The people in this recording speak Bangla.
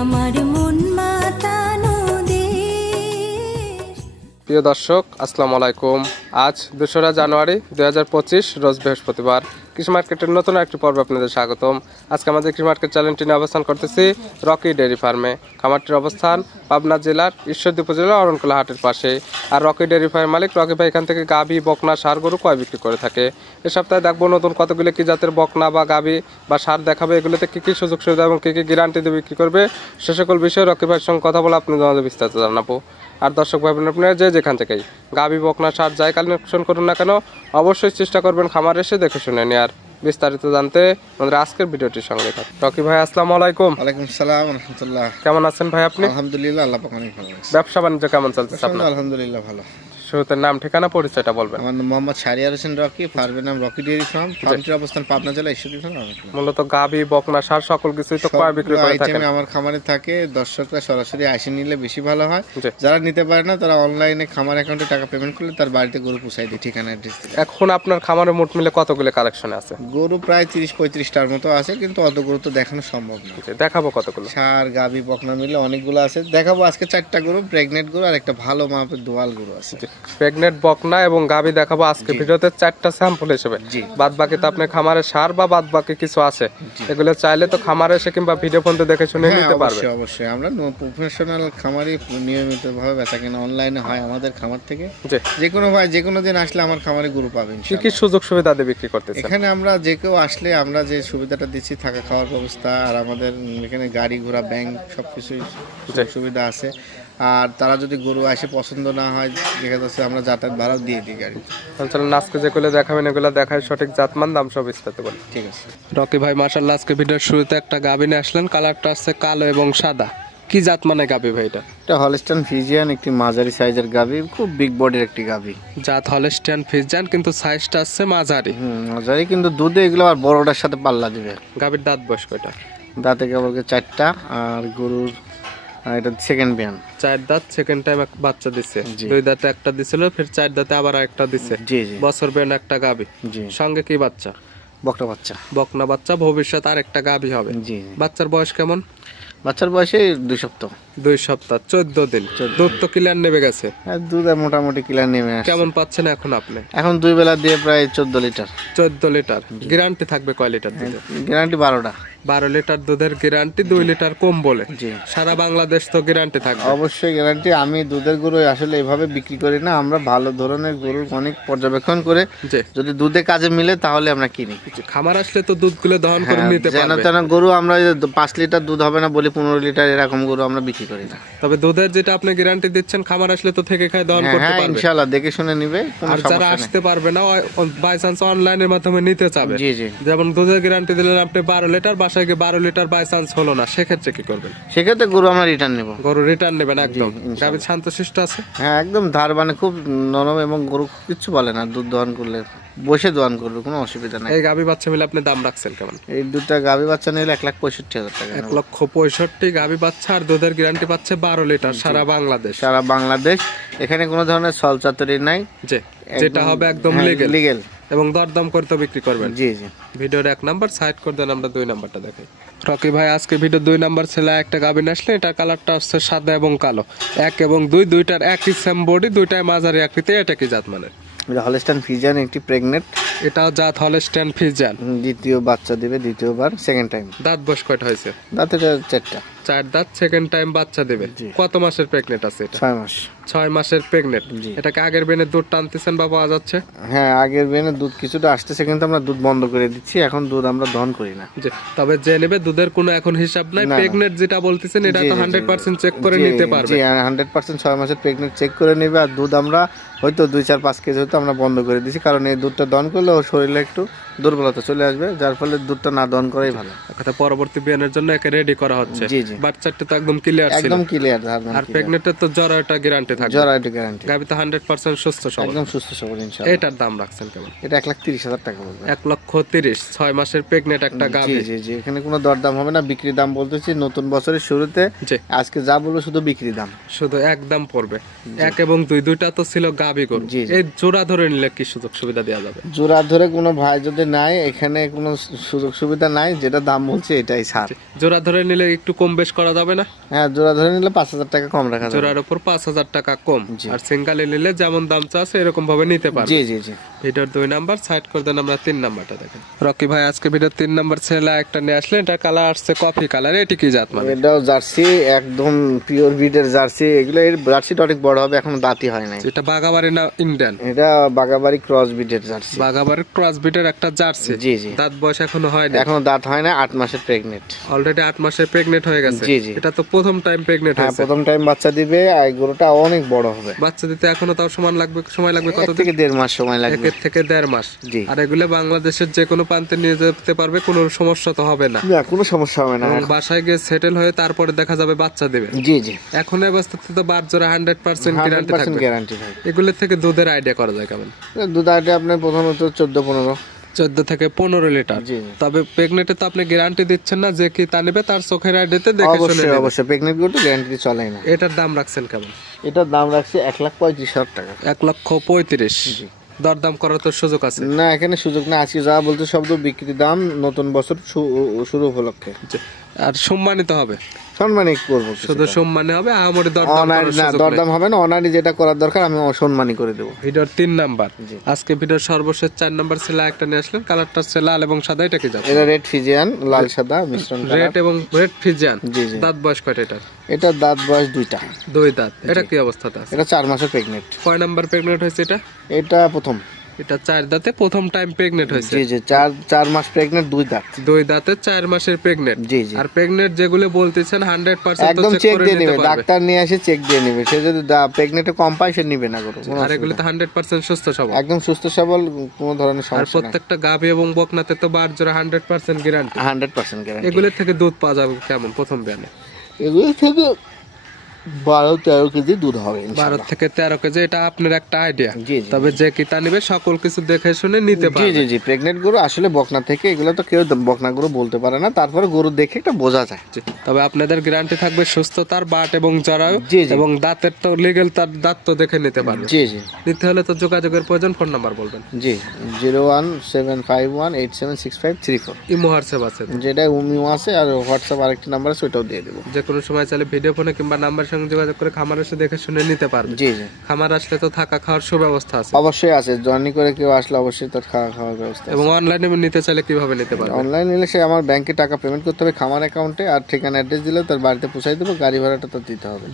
আমার মন মাতানো প্রিয় দর্শক, আসসালামু আলাইকুম। আজ 2রা জানুয়ারি 2025 রোজ বৃহস্পতিবার। কৃষি মার্কেটের নতুন একটি পর্ব আপনাদের স্বাগতম। আজকে আমাদের কৃষি মার্কেট চ্যানেলটি নিয়ে অবস্থান করতেছি রকি ডেয়ারি ফার্মে। খামারটির অবস্থান পাবনা জেলার ঈশ্বরদী উপজেলার অরণকুলা হাটের পাশে। আর রকি ডেয়ারি ফার্মের মালিক রকি ভাই এখান থেকে গাভী, বকনা, ষাঁড় গরু ক্রয় বিক্রি করে থাকে। এ সপ্তাহে দেখবো নতুন কতগুলো কি জাতের বকনা বা গাভী বা ষাঁড় দেখাবে, এগুলোতে কী কী সুযোগ সুবিধা এবং কী কী গ্যারান্টি দিয়ে বিক্রি করবে, সে সকল বিষয়ে রকি ভাইয়ের সঙ্গে কথা বলে আপনাদের আমাদের বিস্তারিত জানাবো। আর দর্শক ভাই বোনেরা, আপনারা যেখান থেকেই গাভী, বকনা, ষাঁড় যাই কালেকশন করুন না কেন, অবশ্যই চেষ্টা করবেন খামার এসে দেখে শুনে নেওয়ার। বিস্তারিত জানতে আমাদের আজকের ভিডিওটির সঙ্গে থাকুন। রকি ভাই, আসসালামু আলাইকুম। ওয়ালাইকুম আসসালাম ওয়া রাহমাতুল্লাহ। কেমন আছেন ভাই আপনি? আলহামদুলিল্লাহ, আল্লাহ পাক অনেক ভালো আছে। ব্যবসা বাণিজ্য কেমন চলছে আপনার? আলহামদুলিল্লাহ ভালো। শুরুতে নাম, ঠিকানা, পরিচয়টা বলবেন। আমার নাম মোহাম্মদ শাহরিয়ার হোসেন রকি, ফার্মের নাম রকি ডেয়ারি ফার্ম। ফার্মটির অবস্থান পাবনা জেলা ঈশ্বরদী থানা। মূলত গাভী, বকনা, ষাঁড় সকল কিছুই তো ক্রয় বিক্রি করে থাকেন। আমার খামারে থাকে, দর্শকরা সরাসরি এসে নিলে বেশি ভালো হয়। যারা নিতে পারে না তারা অনলাইনে খামার অ্যাকাউন্টে টাকা পেমেন্ট করলে তার বাড়িতে গরু পৌঁছায় দিই, ঠিকানা অ্যাড্রেস দিলে। এখন আপনার খামারে মোট মিলে কতগুলো কালেকশন আছে? গরু প্রায় 30-35টার মতো আছে, কিন্তু অত গরু তো দেখানো সম্ভব না। দেখাবো কতগুলো? ষাঁড়, গাভী, বকনা মিলে অনেকগুলো আছে। দেখাবো আজকে 4টা গরু, প্রেগনেন্ট গরু আর একটা ভালো মাপের দোয়াল গরু আছে। প্রেগনেন্ট, বকনা এবং গাভী দেখাবো আজকে ভিডিওতে 4টা স্যাম্পল হিসেবে। বাদ বাকি তো আপনার খামারে ষাঁড় বা বাদ বাকি কিছু আছে, এগুলো চাইলে তো খামারে এসে কিংবা ভিডিও ফোন দেখে শুনে নিতে পারবে। অবশ্যই আমরা প্রফেশনাল খামারি, নিয়মিতভাবে বেচাকেনা অনলাইনে হয় আমাদের খামার থেকে। যে কোনো ভাই যে কোনো দিন আসলে আমার খামারে গরু পাবেন। কি কি সুযোগ সুবিধা দিয়ে বিক্রি করতেছেন? এখানে আমরা যে কেউ আসলে আমরা যে সুবিধাটা দিচ্ছি, থাকা খাওয়ার ব্যবস্থা, আর আমাদের এখানে গাড়ি ঘোড়া, ব্যাংক সবকিছুই সুবিধা আছে। আর তারা যদি গরু আসে পছন্দ না হয়, দেখা যাচ্ছে আমরা যাতায়াত ভাড়াও দিয়ে দিই গাড়ি। চলুন আজকে যেগুলো দেখাবেন এগুলো দেখায়, সঠিক জাতমান, দাম সব বিস্তারিত বলি। ঠিক আছে রকি ভাই, মাশাআল্লাহ আজকে ভিডিওর শুরুতে একটা গাভী নিয়ে আসলেন। কালারটা আছে কালো এবং সাদা। কি জাত মানে গাভী ভাই? এটা হলস্টাইন ফ্রিজিয়ান, একটি মাঝারি সাইজের গাভী, খুব বিগ বডির একটি গাভী। জাত হলস্টাইন ফ্রিজিয়ান, কিন্তু সাইজটা আছে মাঝারি। মাঝারি, কিন্তু দুধে এগুলো আর বড়টার সাথে পাল্লা দিবে। গাভীর দাঁত বয়স কয়টা? দাঁতে কেবল 4টা। আর গরুর এটা সেকেন্ড বিয়ান, 4 দাঁত, সেকেন্ড টাইম বাচ্চা দিছে। 2 দাঁতে একটা দিছিল, ফির 4 দাঁতে আবার একটা দিছে। জি জি, বছর বিয়ান একটা গাভী। সঙ্গে কি বাচ্চা? বকনা বাচ্চা। বকনা বাচ্চা, ভবিষ্যৎ আর একটা গাভী হবে। জি। বাচ্চার বয়স কেমন? বাচ্চার বয়সে 2 সপ্তাহ। 2 সপ্তাহ, 14 দিন। দুধ তো ক্লিয়ার নেমে গেছে? হ্যাঁ, দুধ মোটামুটি ক্লিয়ার নেমে আসছে। কেমন পাচ্ছেন এখন আপনি? এখন 2 বেলা দিয়ে প্রায় 14 লিটার। 14 লিটার। গ্যারান্টি থাকবে কয় লিটার দুধে? গ্যারান্টি 12টা। 12 লিটার দুধের গ্যারান্টি, 2 লিটার কম বলে। সারা বাংলাদেশ তো গ্যারান্টি থাকবে? অবশ্যই গ্যারান্টি। আমি দুধের গরু আসলে এভাবে বিক্রি করি না, আমরা ভালো ধরনের গরুর অনেক পর্যবেক্ষণ করে যদি দুধে কাজে মিলে তাহলে আমরা কিনি। খামার আসলে তো দুধগুলো দহন করে নিতে পারবে। যেন গরু আমরা 5 লিটার দুধ হবে না বলি 15 লিটার এরকম গরু আমরা বিক্রি করি না। তবে দুধের যেটা আপনি গ্যারান্টি দিচ্ছেন, খামার আসলে তো থেকে খায় দহন করতে পারবে ইনশাআল্লাহ, দেখে শুনে নিবে। আর যারা আসতে পারবে না, বাই চান্স অনলাইনের মাধ্যমে নিতে চাবে, জি জি, যেমন দুধের গ্যারান্টি দিলেন আপনি 12 লিটার, বাসায় গিয়ে 12 লিটার বাই চান্স হলো না, সেক্ষেত্রে কি করবেন? সেক্ষেত্রে গরু আমরা রিটার্ন নেব। গরু রিটার্ন নেবেন একদম? গাভী শান্তশিষ্ট আছে? হ্যাঁ, একদম ধার, মানে খুব নরম, এবং গরু কিছু বলে না। দুধ দহন করলে বসে দহন করবে, কোনো অসুবিধা নাই। এই গাভী বাচ্চা মিলে আপনি দাম রাখছেন কেমন? এই দুটা গাভী বাচ্চা নিলে 1,65,000 টাকা। 1,65,000 গাভী বাচ্চা, আর দুধের গ্যারান্টি পাচ্ছে 12 লিটার সারা বাংলাদেশ। সারা বাংলাদেশ। এখানে কোনো ধরনের ছলচাতুরি নাই, যেটা হবে একদম লিগ্যাল। এবং দরদাম করতে বিক্রি করবেন? জি জি। ভিডিওর 1 নাম্বার সাইড করে দেন, আমরা 2 নাম্বারটা দেখাই। রকি ভাই, আজকে ভিডিও 2 নাম্বার ছেলে একটা গাভী আসলে, এটা কালারটা হচ্ছে সাদা এবং কালো। 1 এবং 2 দুইটার একই সেম বডি, দুইটাই মাঝারি আকৃতি। এটা কি জাত মানে? এটা হলস্টাইন ফ্রিজিয়ান, একটি প্রেগনেন্ট। এটাও জাত হলস্টাইন ফ্রিজিয়ান। দ্বিতীয় বাচ্চা দিবে, দ্বিতীয়বার, সেকেন্ড টাইম। দাঁত বয়স কয়টা হয়েছে? দাঁতের 4টা। 4 দাঁত, সেকেন্ড টাইম বাচ্চা দেবে। কত মাসের প্রেগনেন্ট আছে এটা? 6 মাস। 6 মাসের প্রেগনেন্ট। এটাকে আগের বেনের দুধ টানতেছেন বা পাওয়া যাচ্ছে? হ্যাঁ, আগের বেনের দুধ কিছুটা আসতেছে, কিন্তু আমরা দুধ বন্ধ করে দিচ্ছি। এখন দুধ আমরা দহন করি না। তবে যে নেবে দুধের কোনো এখন হিসাব নাই। প্রেগনেন্ট যেটা বলতেছেন, এটা তো 100% চেক করে নিতে পারবে। জি, 100% 6 মাসের প্রেগনেন্ট চেক করে নেবে। আর দুধ আমরা হয়তো 2-4-5 কেজি হয়তো আমরা বন্ধ করে দিচ্ছি, কারণ এই দুধটা দহন করলে ওর শরীরে একটু দুর্বলতা চলে আসবে, যার ফলে দুধটা না দহন করাই ভালো। কথা পরবর্তী বিয়ানের জন্য একে রেডি করা হচ্ছে। জি জি, বাচ্চাটা তো একদম ক্লিয়ার ছিল, একদম ক্লিয়ার। আর প্রেগনেন্টের তো জরাটা গ্যারান্টি থাকবে। জরাটা গ্যারান্টি। গাভী তো 100% সুস্থ সবল, একদম সুস্থ সবল ইনশাআল্লাহ। এটার দাম রাখছেন কেমন? এটা 1,30,000 টাকা বলবো। 1,30,000, 6 মাসের প্রেগনেন্ট একটা গাভী। জি জি জি, এখানে কোনো দরদাম হবে না, বিক্রি দাম বলতেছি নতুন বছরের শুরুতে। আজকে যা বলবো শুধু বিক্রি দাম, শুধু একদম পড়বে। 1 এবং 2 দুইটা তো ছিল গাভী গরু। এই জোড়া ধরে নিলে কি সুযোগ সুবিধা দেওয়া যাবে? জোড়া ধরে কোনো ভাই যদি নাই, এখানে কোনো সুযোগ সুবিধা নাই, যেটা দাম বলছে এটাই ছাড়। জোড়া ধরে নিলে একটু কম বেশ করা যাবে না? হ্যাঁ, জোড়া ধরে নিলে 5,000 টাকা কম রাখা যাবে। জোড়ার উপর 5,000 টাকা কম। আর সিঙ্গেলে নিলে যেমন দাম চাচ্ছে এরকম ভাবে নিতে পারবে। জি জি জি। ভিডিওর 2 নাম্বার সাইড করে দেন, আমরা 3 নাম্বারটা দেখেন। রকি ভাই আজকে ভিডিওর 3 নাম্বার ছেলে একটা নিয়ে আসলেন, এটা কালার আসছে কফি কালার। এটি কি জাত মানে? এটাও জার্সি, একদম পিওর ব্রিডের জার্সি। এগুলো এর জার্সিটা অনেক বড় হবে, এখনো দাঁতই হয় নাই। এটা বাগাবাড়ি না ইন্ডিয়ান? এটা বাগাবাড়ি ক্রস ব্রিডের জার্সি। বাগাবাড়ির ক্রস ব্রিডের একটা জার্সি। জি জি। দাঁত বয়স এখনো হয়নি? এখনো দাঁত হয় না, 8 মাসের প্রেগনেন্ট। অলরেডি 8 মাসের প্রেগনেন্ট হয়ে গেছে। জি জি। এটা তো প্রথম টাইম প্রেগনেন্ট হ্যাঁ, হয়েছে। প্রথম টাইম বাচ্চা দিবে, আর গরুটা অনেক বড় হবে। বাচ্চা দিতে এখনো তাও সময় লাগবে কত 1 থেকে 1.5 মাস সময় লাগবে। 1 থেকে 1.5 মাস। জি। আর এগুলো বাংলাদেশের যে কোনো প্রান্তে নিয়ে যেতে পারবে, কোনো সমস্যা তো হবে না? না, কোনো সমস্যা হবে না। এবং বাসায় গিয়ে সেটেল হয়ে তারপরে দেখা যাবে বাচ্চা দেবে। জি জি। এখন এই অবস্থাতে তো বাট জোড়া 100% গ্যারান্টি 100% থাকবে। গ্যারান্টি থাকবে। এগুলোর থেকে দুধের আইডিয়া করা যায় কেমন? দুধ আইটে আপনার প্রথমত 14-15। 14 থেকে 15 লিটার। জি। তবে প্রেগনেন্টে তো আপনি গ্যারান্টি দিচ্ছেন না, যে কি তা নেবে তার চোখের আইডিয়াতে দেখে শুনে অবশ্যই নেবে। অবশ্যই, প্রেগনেন্ট গরু তো গ্যারান্টি চলে না। এটার দাম রাখছেন কেমন? এটার দাম রাখছে 1,35,000 টাকা। 1,35,000। দরদাম করার তো সুযোগ আছে? না, এখানে সুযোগ না। আজকে যা বলতে শব্দ বিক্রি দাম নতুন বছর শুরু উপলক্ষে। আর সম্মানিত হবে, সম্মানিক করবো। শুধু সম্মানে হবে, আমাদের দরদাম করার না, সুযোগ নেই। দরদাম হবে না। অনারি যেটা করার দরকার আমি সম্মানই করে দেবো। ভিডিওর 3 নাম্বার। আজকে ভিডিওর সর্বশেষ 4 নাম্বার ছেলে একটা নিয়ে আসলেন, কালারটা হচ্ছে লাল এবং সাদা। এটা কি জাত? এটা রেড ফিজিয়ান, লাল সাদা মিশ্রণ। রেড এবং রেড ফিজিয়ান। জি জি। দাঁত বয়স কয়টা এটার? এটা দাঁত বয়স 2টা। 2 দাঁত। এটা কি অবস্থাতে আছে? এটা 4 মাসের প্রেগনেন্ট। কয় নাম্বার প্রেগনেন্ট হয়েছে এটা? এটা প্রথম। এটা 4 দাঁতে প্রথম টাইম প্রেগনেন্ট হয়েছে। জি জি। 4 মাস প্রেগনেন্ট, 2 দাঁত। 2 দাঁতে 4 মাসের প্রেগনেন্ট। জি জি। আর প্রেগনেন্ট যেগুলো বলতেছেন 100% একদম চেক চেক করে দিয়ে নিতে নেবে, পারবে। ডাক্তার নিয়ে এসে চেক দিয়ে নেবে। সে যদি প্রেগনেন্টে কম পায় সে নিবে না গরু। আর এগুলো তো 100% সুস্থ সবল। একদম সুস্থ সবল, কোনো ধরনের আর সমস্যা নাই। প্রত্যেকটা গাভী এবং বকনাতে তো বার জোড়া 100% গ্যারান্টি। 100% গ্যারান্টি। এগুলোর থেকে দুধ পাওয়া যাবে কেমন প্রথম বিয়ানে? এগুলো থেকে 12-13 কেজি দুধ হবে 12 থেকে 13 কেজি। এটা আপনার একটা আইডিয়া। জি জি। তবে যে কিতা নিবে সকল কিছু দেখে শুনে নিতে জি পারবে। জি জি। প্রেগনেন্ট গরু আসলে বকনা থেকে, এগুলো তো কেউ বকনা গরু বলতে পারে না, তারপরে গরু দেখে একটা বোঝা যায়। জি। তবে আপনাদের গ্যারান্টি থাকবে সুস্থতার, বাট এবং জরায়ু। জি জি। এবং দাঁতের তো লিগ্যাল, তার দাঁত তো দেখে নিতে পারবে। জি জি। নিতে হলে তো যোগাযোগের প্রয়োজন। ফোন নাম্বার বলবেন। জি। 01751876534। ইমো হোয়াটসঅ্যাপ আছে? যেটা উমিও আছে, আর হোয়াটসঅ্যাপ আরেকটি নাম্বার আছে, ওটাও দিয়ে দেবো। যে কোনো সময় চাইলে ভিডিও ফোনে কিংবা নাম্বারের সঙ্গে যোগাযোগ করে খামার এসে দেখে শুনে নিতে পারবে। জি জি। খামার আসলে তো থাকা খাওয়ার সুব্যবস্থা আছে। অবশ্যই আছে। জার্নি করে কেউ আসলে অবশ্যই তার খাওয়ার ব্যবস্থা আছে। এবং অনলাইনে নিতে চাইলে কিভাবে নিতে পারবে? অনলাইন নিলে সে আমার ব্যাংকে টাকা পেমেন্ট করতে হবে খামার অ্যাকাউন্টে, আর ঠিকানা অ্যাড্রেস দিলে তার বাড়িতে পৌঁছাই দেবো, গাড়ি ভাড়াটা তো দিতে হবে।